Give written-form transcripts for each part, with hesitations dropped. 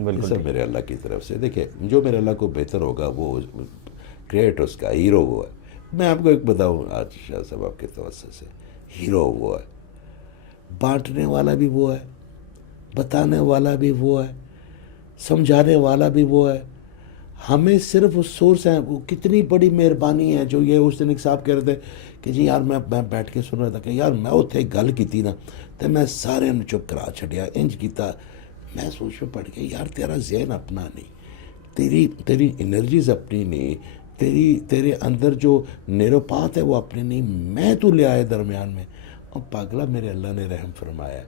یہ سب میرے اللہ کی طرف سے. دیکھیں جو میرے اللہ کو بہتر ہوگا وہ کریٹ اس کا ہیرو وہ ہے. میں آپ کو ایک بتاؤں آج شاہ صاحب آپ کے توسط سے, ہیرو وہ ہے, بانٹنے والا بھی وہ ہے, بتانے والا بھی وہ ہے, سمجھانے والا بھی وہ ہے. ہمیں صرف اس سورس ہیں. وہ کتنی بڑی مہربانی ہے جو یہ اس دن ایک صاحب کہہ رہے تھے کہ جی یار میں بیٹھ کے سن رہا تھا کہ یار میں اتنے گل کی نا تو میں سارے چپ کرا چھڑیا انج کیتا. میں سوچ میں پڑ گیا یار تیرا ذہن اپنا نہیں, تیری انرجیز اپنی نہیں, تیرے اندر جو نیروپات ہے وہ اپنے نہیں, میں تو لے آئے درمیان میں. اور پاگلا میرے اللہ نے رحم فرمایا.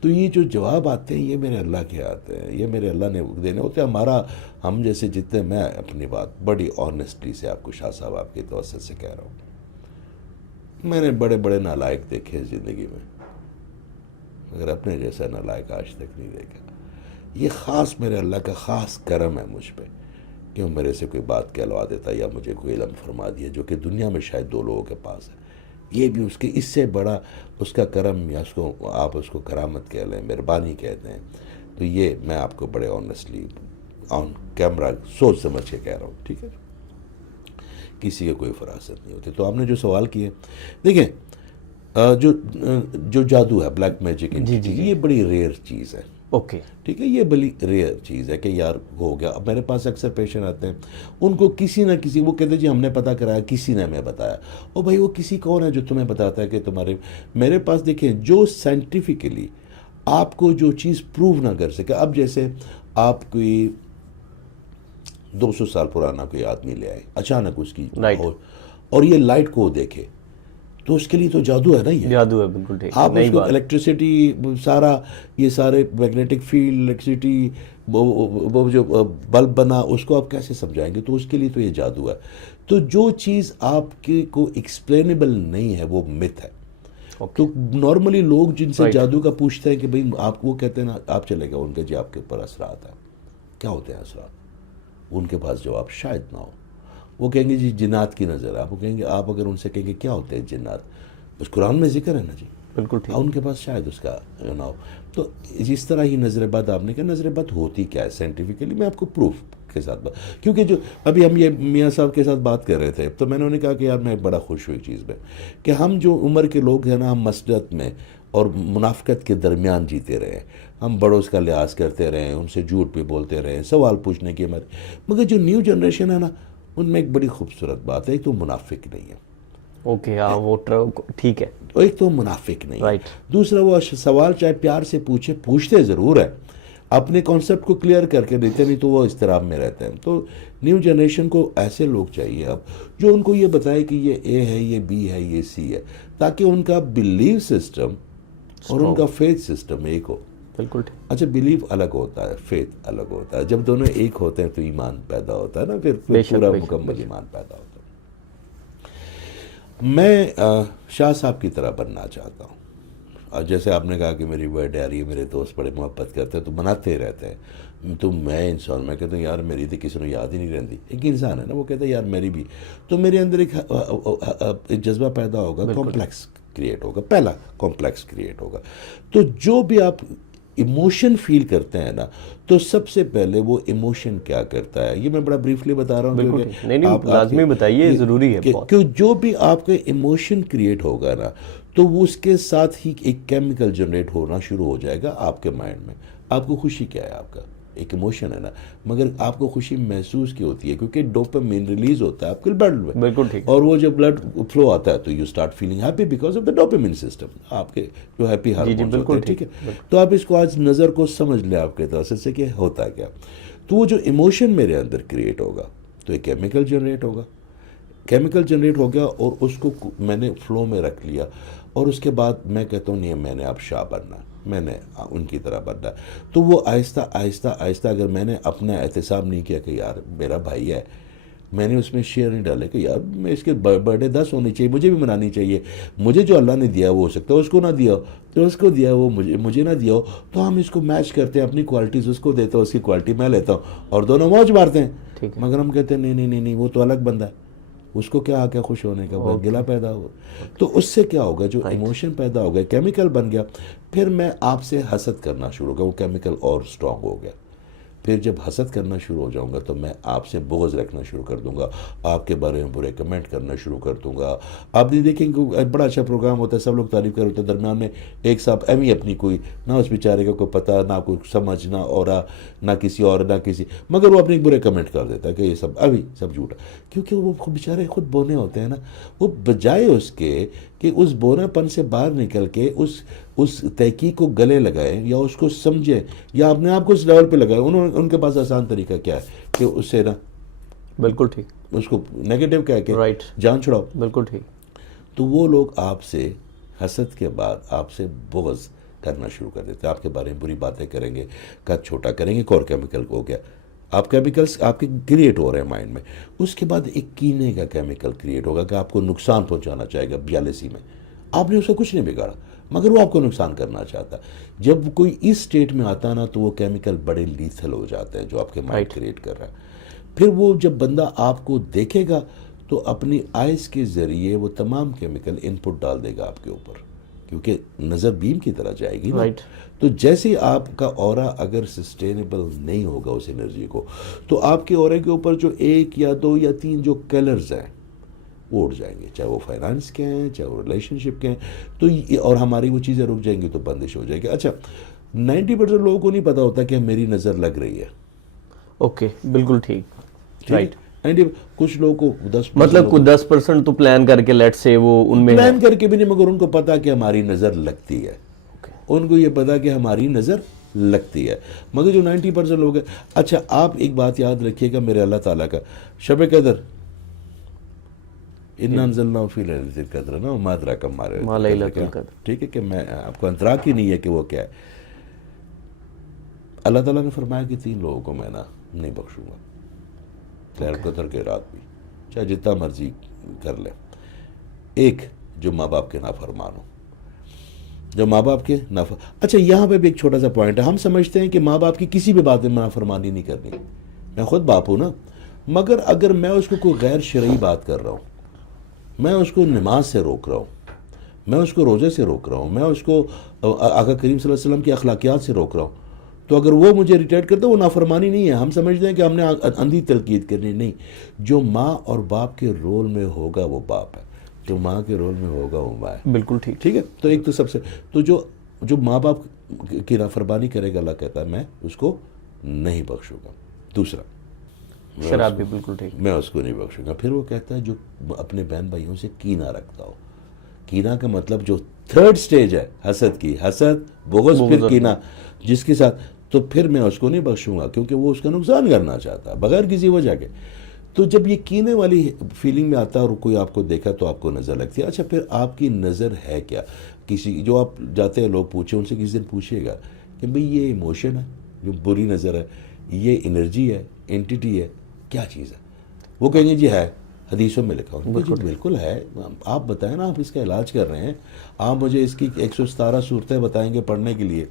تو یہ جو جواب آتے ہیں یہ میرے اللہ کے آتے ہیں, یہ میرے اللہ نے دینے ہوتے ہیں. ہمارا ہم جیسے جتنے, میں اپنی بات بڑی آنیسٹلی سے آپ کو شاہ صاحب آپ کی توسط سے کہہ رہا ہوں, میں نے بڑے بڑے نالائق دیکھے زندگی میں, مگر اپنے جیسا نالائق آج تک نہیں دیکھا. یہ خاص میرے اللہ کا خاص کرم ہے مجھ پہ کہ وہ میرے سے کوئی بات کہلوا دیتا یا مجھے کوئی علم فرما دیا جو کہ دنیا میں شاید 2 لوگوں کے پاس ہے. یہ بھی اس کے اس سے بڑا اس کا کرم, یا اس کو آپ اس کو کرامت کہہ لیں, مہربانی کہتے ہیں. تو یہ میں آپ کو بڑے آنیسٹلی آن کیمرہ سوچ سمجھ کے کہہ رہا ہوں, ٹھیک ہے, کسی کے کوئی فراست نہیں ہوتی. تو آپ نے جو سوال کیے, دیکھیں جو جادو ہے بلیک میجک, یہ بڑی ریئر چیز ہے. اوکے ٹھیک ہے, یہ بڑی ریئر چیز ہے کہ یار ہو گیا. اب میرے پاس اکثر پیشنٹ آتے ہیں, ان کو کسی نہ کسی, وہ کہتے ہیں جی ہم نے پتہ کرایا, کسی نے ہمیں بتایا. او بھائی وہ کسی کون ہے جو تمہیں بتاتا ہے کہ تمہارے, میرے پاس دیکھیں جو سائنٹیفکلی آپ کو جو چیز پروو نہ کر سکے. اب جیسے آپ کوئی 200 سال پرانا کوئی آدمی لے آئے اچانک اس کی, اور یہ لائٹ کو دیکھے, تو اس کے لیے تو جادو ہے نا, یہ جادو ہے, بالکل ٹھیک. آپ اس کو الیکٹریسٹی سارا یہ سارے میگنیٹک فیلڈ, الیکٹریسٹی, وہ جو بلب بنا اس کو آپ کیسے سمجھائیں گے؟ تو اس کے لیے تو یہ جادو ہے. تو جو چیز آپ کے کو ایکسپلینیبل نہیں ہے وہ مت ہے. تو نارملی لوگ جن سے جادو کا پوچھتے ہیں کہ بھئی آپ, وہ کہتے ہیں نا آپ چلے گئے ان کے, جی آپ کے اوپر اثرات ہیں. کیا ہوتے ہیں اثرات؟ ان کے پاس جواب شاید نہ ہو. وہ کہیں گے جی جنات کی نظر. آپ کہیں گے, آپ اگر ان سے کہیں گے کیا ہوتے ہیں جنات, اس قرآن میں ذکر ہے نا جی, بالکل ٹھیک. ان کے پاس شاید اس کا نہ ہو. تو جس طرح ہی نظر بد, آپ نے کہا نظر بد ہوتی کیا ہے سائنٹیفکلی, میں آپ کو پروف کے ساتھ بات, کیونکہ جو ابھی ہم یہ میاں صاحب کے ساتھ بات کر رہے تھے تو میں نے انہیں کہا کہ یار میں بڑا خوش ہوئی چیز میں کہ ہم جو عمر کے لوگ ہیں نا, ہم مسجد میں اور منافقت کے درمیان جیتے رہے. ہم بڑوں کا لحاظ کرتے رہے, ان سے جھوٹ بھی بولتے رہے, سوال پوچھنے کی ہماری. مگر جو نیو جنریشن ہے نا, ان میں ایک بڑی خوبصورت بات ہے, ایک تو منافق نہیں ہے. اوکے ہاں وہ ٹھیک ہے, ایک تو منافق نہیں ہے. دوسرا وہ سوال چاہے پیار سے پوچھتے ضرور ہے, اپنے کانسیپٹ کو کلیئر کر کے دیتے, نہیں تو وہ اضطراب میں رہتے ہیں. تو نیو جنریشن کو ایسے لوگ چاہیے اب جو ان کو یہ بتائے کہ یہ اے ہے, یہ بی ہے, یہ سی ہے, تاکہ ان کا بلیو سسٹم اور ان کا فیتھ سسٹم ایک ہو. بالکل. اچھا بلیو الگ ہوتا ہے, فیتھ الگ ہوتا ہے. جب دونوں ایک ہوتے ہیں تو ایمان پیدا ہوتا ہے نا, پھر پورا مکمل ایمان پیدا ہوتا ہے. میں شاہ صاحب کی طرح بننا چاہتا ہوں. اور جیسے آپ نے کہا کہ میری برتھ ڈے آ رہی ہے, میرے دوست بڑے محبت کرتے ہیں تو مناتے رہتے ہیں. تو میں انسان, میں کہتا ہوں یار میری تو کسی نے یاد ہی نہیں رہتی. ایک انسان ہے نا, وہ کہتا ہے یار میری بھی. تو میرے اندر ایک جذبہ پیدا ہوگا, کمپلیکس کریٹ ہوگا, پہلا کمپلیکس کریٹ ہوگا. تو جو بھی آپ ایموشن فیل کرتے ہیں نا, تو سب سے پہلے وہ ایموشن کیا کرتا ہے, یہ میں بڑا بریفلی بتا رہا ہوں کیونکہ آپ لازمی بتائیے, ضروری ہے. کہ جو بھی آپ کا ایموشن کریٹ ہوگا نا, تو وہ اس کے ساتھ ہی ایک کیمیکل جنریٹ ہونا شروع ہو جائے گا آپ کے مائنڈ میں. آپ کو خوشی کیا ہے, آپ کا ایک ایموشن ہے نا, مگر آپ کو خوشی محسوس کی ہوتی ہے کیونکہ ڈوپامین ریلیز ہوتا ہے آپ کے بلڈ میں. بالکل ٹھیک. اور وہ جب بلڈ فلو آتا ہے تو you start feeling happy because of the dopamine system, آپ کے جو ہیپی ہارمونز ہوتے ہیں. ٹھیک ہے, تو آپ اس کو آج نظر کو سمجھ لیں آپ کے توسط سے کہ ہوتا کیا. تو وہ جو ایموشن میرے اندر کریٹ ہوگا تو ایک کیمیکل جنریٹ ہوگا, کیمیکل جنریٹ ہو گیا اور اس کو میں نے فلو میں رکھ لیا. اور اس کے بعد میں کہتا ہوں نہیں میں نے اب شاہ بننا, میں نے ان کی طرح بننا. تو وہ آہستہ آہستہ آہستہ, اگر میں نے اپنا احتساب نہیں کیا کہ یار میرا بھائی ہے, میں نے اس میں شیئر نہیں ڈالے کہ یار میں اس کے برتھ ڈے 10 ہونی چاہیے, مجھے بھی منانی چاہیے, مجھے جو اللہ نے دیا وہ ہو سکتا ہے اس کو نہ دیا ہو, تو اس کو دیا وہ مجھے نہ دیا ہو, تو ہم اس کو میچ کرتے ہیں, اپنی کوالٹیز اس کو دیتا ہوں, اس کی کوالٹی میں لیتا ہوں, اور دونوں موج مارتے ہیں. مگر ہم کہتے ہیں نہیں وہ تو الگ بندہ ہے, اس کو کیا حق ہے خوش ہونے کا, گلا پیدا ہوا. تو اس سے کیا ہوگا, جو ایموشن پیدا ہو گیا, کیمیکل بن گیا, پھر میں آپ سے حسد کرنا شروع ہو گیا, وہ کیمیکل اور اسٹرانگ ہو گیا. پھر جب حسد کرنا شروع ہو جاؤں گا تو میں آپ سے بغض رکھنا شروع کر دوں گا, آپ کے بارے میں برے کمنٹ کرنا شروع کر دوں گا. آپ نہیں دیکھیں کہ بڑا اچھا پروگرام ہوتا ہے, سب لوگ تعریف کر ہوتے ہیں, درمیان میں ایک صاحب ایم ہی اپنی کوئی نہ اس بیچارے کو کوئی پتہ نہ کوئی سمجھ نہ اور نہ کسی اور نہ کسی, مگر وہ اپنے برے کمنٹ کر دیتا ہے کہ یہ سب ابھی سب جھوٹا, کیونکہ وہ بیچارے خود بونے ہوتے ہیں نا. وہ بجائے اس کے کہ اس بونا پن سے باہر نکل کے اس تحقیق کو گلے لگائیں یا اس کو سمجھیں یا اپنے آپ کو اس لیول پہ لگائیں, ان کے پاس آسان طریقہ کیا ہے کہ اس سے نا بالکل ٹھیک, اس کو نیگیٹو کہہ کے رائٹ, جان چھڑاؤ. بالکل ٹھیک. تو وہ لوگ آپ سے حسد کے بعد آپ سے بغض کرنا شروع کر دیتے ہیں, آپ کے بارے میں بری باتیں کریں گے, قد چھوٹا کریں گے, اور کیمیکل ہو گیا, آپ کیمیکلس آپ کے کریٹ ہو رہے ہیں مائنڈ میں. اس کے بعد ایک کینے کا کیمیکل کریٹ ہوگا کہ آپ کو نقصان پہنچانا چاہے گا. بیالسی میں آپ نے اس کو کچھ نہیں بگاڑا مگر وہ آپ کو نقصان کرنا چاہتا ہے. جب کوئی اس سٹیٹ میں آتا نا تو وہ کیمیکل بڑے لیتھل ہو جاتے ہیں جو آپ کے مائنڈ کریٹ کر رہا ہے. پھر وہ جب بندہ آپ کو دیکھے گا تو اپنی آئیز کے ذریعے وہ تمام کیمیکل ان پٹ ڈال دے گا آپ کے اوپر, کیونکہ نظر بیم کی طرح جائے گی نا. تو جیسے آپ کا اورا اگر سسٹینیبل نہیں ہوگا اس انرجی کو, تو آپ کے اورے کے اوپر جو 1 یا 2 یا 3 جو کلرز ہیں وہ اڑ جائیں گے, چاہے وہ فائنانس کے ہیں چاہے وہ ریلیشن شپ کے ہیں. تو اور ہماری وہ چیزیں رک جائیں گی تو بندش ہو جائے گی. اچھا 90% لوگوں کو نہیں پتا ہوتا کہ میری نظر لگ رہی ہے. اوکے, بالکل ٹھیک, رائٹ. کچھ لوگوں کو 10 مطلب کوئی 10% تو پلان کر کے لیٹ سے وہ ان میں پلان کر کے بھی نہیں, مگر ان کو پتا کہ ہماری نظر لگتی ہے. ان کو یہ پتا کہ ہماری نظر لگتی ہے, مگر جو 90% لوگ ہیں. اچھا آپ ایک بات یاد رکھیے گا میرے اللہ تعالیٰ کا شب قدر اِنَّا أَنزَلْنَاهُ فِي لَيْلَةِ الْقَدْرِ نا وَمَا أَدْرَاكَ مَا لَيْلَةُ الْقَدْرِ. ٹھیک ہے کہ میں آپ کو ادراک ہی نہیں ہے کہ وہ کیا ہے. اللہ تعالیٰ نے فرمایا کہ 3 لوگوں کو میں نا نہیں بخشوں گا, ليلة القدر کے رات بھی چاہے جتنا مرضی کر لیں. ایک جو ماں باپ کے نافرمان ہو, جو ماں باپ کے اچھا یہاں پہ بھی ایک چھوٹا سا پوائنٹ ہے. ہم سمجھتے ہیں کہ ماں باپ کی کسی بھی بات میں نافرمانی نہیں کرنی. میں خود باپ ہوں نا, مگر اگر میں اس کو کوئی غیر شرعی بات کر رہا ہوں, میں اس کو نماز سے روک رہا ہوں, میں اس کو روزے سے روک رہا ہوں, میں اس کو آقا کریم صلی اللہ علیہ وسلم کی اخلاقیات سے روک رہا ہوں, تو اگر وہ مجھے ریٹیٹ کرتا ہے وہ نافرمانی نہیں ہے. ہم سمجھتے ہیں کہ ہم نے اندھی تلقید کرنی, نہیں. جو ماں اور باپ کے رول میں ہوگا وہ باپ ہے, جو ماں کے رول میں ہوگا وہ ماں ہے. بالکل ٹھیک, ٹھیک ہے. تو ایک تو سب سے تو جو ماں باپ کی نافرمانی کرے گا اللہ کہتا ہے میں اس کو نہیں بخشوں گا. دوسرا شراب بھی بالکل ٹھیک, میں اس کو نہیں بخشوں گا. پھر وہ کہتا ہے جو اپنے بہن بھائیوں سے کینہ رکھتا ہو. کینہ کا مطلب جو 3rd سٹیج ہے حسد کی, حسد بغض پھر کینہ, جس کے ساتھ, تو پھر میں اس کو نہیں بخشوں گا کیونکہ وہ اس کا نقصان کرنا چاہتا ہے بغیر کسی وجہ کے. تو جب یہ کینے والی فیلنگ میں آتا ہے اور کوئی آپ کو دیکھا تو آپ کو نظر لگتی ہے. اچھا پھر آپ کی نظر ہے کیا؟ کسی جو آپ جاتے ہیں لوگ پوچھیں, ان سے کسی دن پوچھیے گا کہ بھئی یہ ایموشن ہے جو بری نظر ہے, یہ انرجی ہے, انٹیٹی ہے, کیا چیز ہے؟ وہ کہیں گے جی ہے, حدیثوں میں لکھا ہوں. جی بالکل ہے, آپ بتائیں نا, آپ اس کا علاج کر رہے ہیں, آپ مجھے اس کی 117 صورتیں بتائیں گے پڑھنے کے لیے.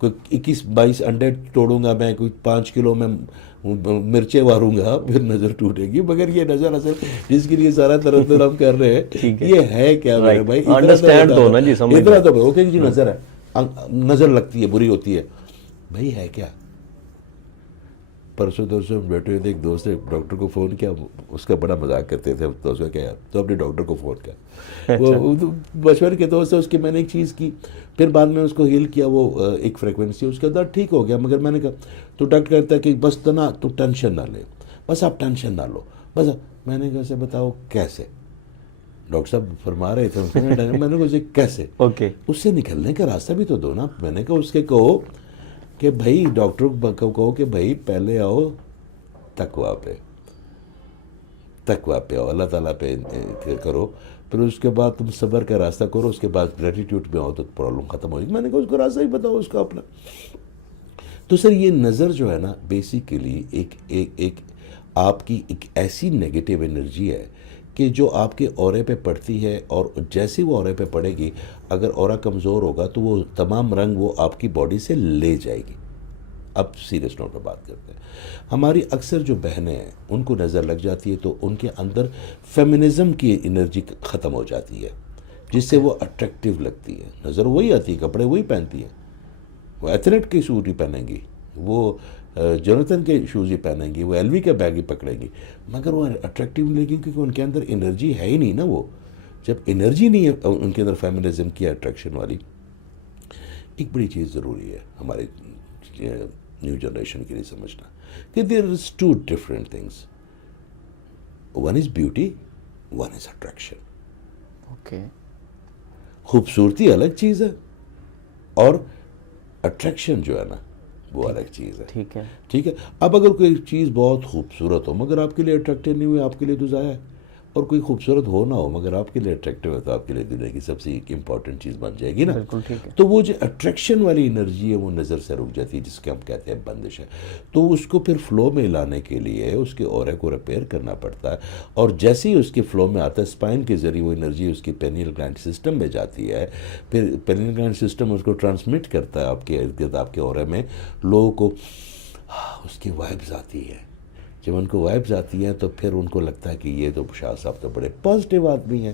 کوئی 21-22 انڈے توڑوں گا میں, کوئی 5 کلو میں مرچیں واروں گا, پھر نظر ٹوٹے گی. مگر یہ نظر اصل جس کے لیے سارا تردد ہم کر رہے ہیں یہ ہے کیا میرے بھائی؟ اتنا تو اوکے جی نظر ہے, نظر لگتی ہے, بری ہوتی ہے, بھائی ہے کیا؟ پرسوں دوستوں بیٹھے ہوئے تھے, ایک دوست نے ڈاکٹر کو فون کیا, اس کا بڑا مذاق کرتے تھے دوست کا, کیا تو اپنے ڈاکٹر کو فون کیا. وہ بچپن کے دوست ہے, اس کی میں نے ایک چیز کی, پھر بعد میں اس کو ہیل کیا, وہ ایک فریکوینسی اس کے اندر ٹھیک ہو گیا. مگر میں نے کہا تو ڈاکٹر کہتا ہے کہ بس تو ٹینشن نہ لے, بس آپ ٹینشن نہ لو بس. میں نے کہا سے بتاؤ کیسے؟ ڈاکٹر صاحب فرما رہے تھے, میں نے کہا کیسے؟ اوکے, اس سے نکلنے کا راستہ بھی تو دو نا. میں نے کہا اس کے کہو کہ بھائی ڈاکٹر کو کہو کہ بھائی پہلے آؤ تقویٰ پہ آؤ, اللہ تعالیٰ پہ کرو, پھر اس کے بعد تم صبر کا راستہ کرو, اس کے بعد گریٹیٹیوڈ پہ آؤ تو پرابلم ختم ہو جائے گی. میں نے کہا اس کو راستہ ہی بتاؤ اس کا اپنا. تو سر یہ نظر جو ہے نا بیسیکلی ایک آپ کی ایک ایسی نیگیٹو انرجی ہے کہ جو آپ کے اورے پہ پڑتی ہے, اور جیسے وہ اورے پہ پڑے گی, اگر اورا کمزور ہوگا تو وہ تمام رنگ وہ آپ کی باڈی سے لے جائے گی. اب سیریس نوٹ پہ بات کرتے ہیں. ہماری اکثر جو بہنیں ہیں ان کو نظر لگ جاتی ہے تو ان کے اندر فیمنزم کی انرجی ختم ہو جاتی ہے, جس سے وہ اٹریکٹیو لگتی ہے. نظر وہی آتی ہے, کپڑے وہی پہنتی ہیں, وہ ایتھلیٹ کی سوٹ ہی پہنیں گی, وہ جوناتhan کے شوز ہی پہنیں گی, وہ ایل وی کا بیگ ہی پکڑیں گی, مگر وہ اٹریکٹیو نہیں لگیں کیونکہ ان کے اندر انرجی ہے ہی نہیں نا. وہ جب انرجی نہیں ہے ان کے اندر فیمنزم کی اٹریکشن والی, ایک بڑی چیز ضروری ہے ہمارے نیو جنریشن کے لیے سمجھنا کہ there is two different things, one is beauty, one is attraction. Okay, خوبصورتی الگ چیز ہے اور اٹریکشن جو ہے نا وہ الگ چیز ہے. ٹھیک ہے. ٹھیک ہے. اب اگر کوئی چیز بہت خوبصورت ہو مگر آپ کے لیے اٹریکٹیو نہیں ہوئی, آپ کے لیے تو ضائع ہے. اور کوئی خوبصورت ہو نہ ہو مگر آپ کے لیے اٹریکٹیو ہے تو آپ کے لیے دنیا کی سب سے ایک امپورٹنٹ چیز بن جائے گی نا. بالکل ٹھیک ہے. تو وہ جو اٹریکشن والی انرجی ہے وہ نظر سے رک جاتی ہے, جس کے ہم کہتے ہیں بندش ہے. تو اس کو پھر فلو میں لانے کے لیے اس کے اورے کو ریپیئر کرنا پڑتا ہے, اور جیسے ہی اس کے فلو میں آتا ہے اسپائن کے ذریعے وہ انرجی اس کی پینیل گلینڈ سسٹم میں جاتی ہے, پھر پینیل گلینڈ سسٹم اس کو ٹرانسمٹ کرتا ہے آپ کے ارد گرد آپ کے اورے میں. لوگوں کو اس کی وائبز آتی ہے, جب ان کو وائبز آتی ہیں تو پھر ان کو لگتا ہے کہ یہ تو شاہ صاحب تو بڑے پازیٹیو آدمی ہیں,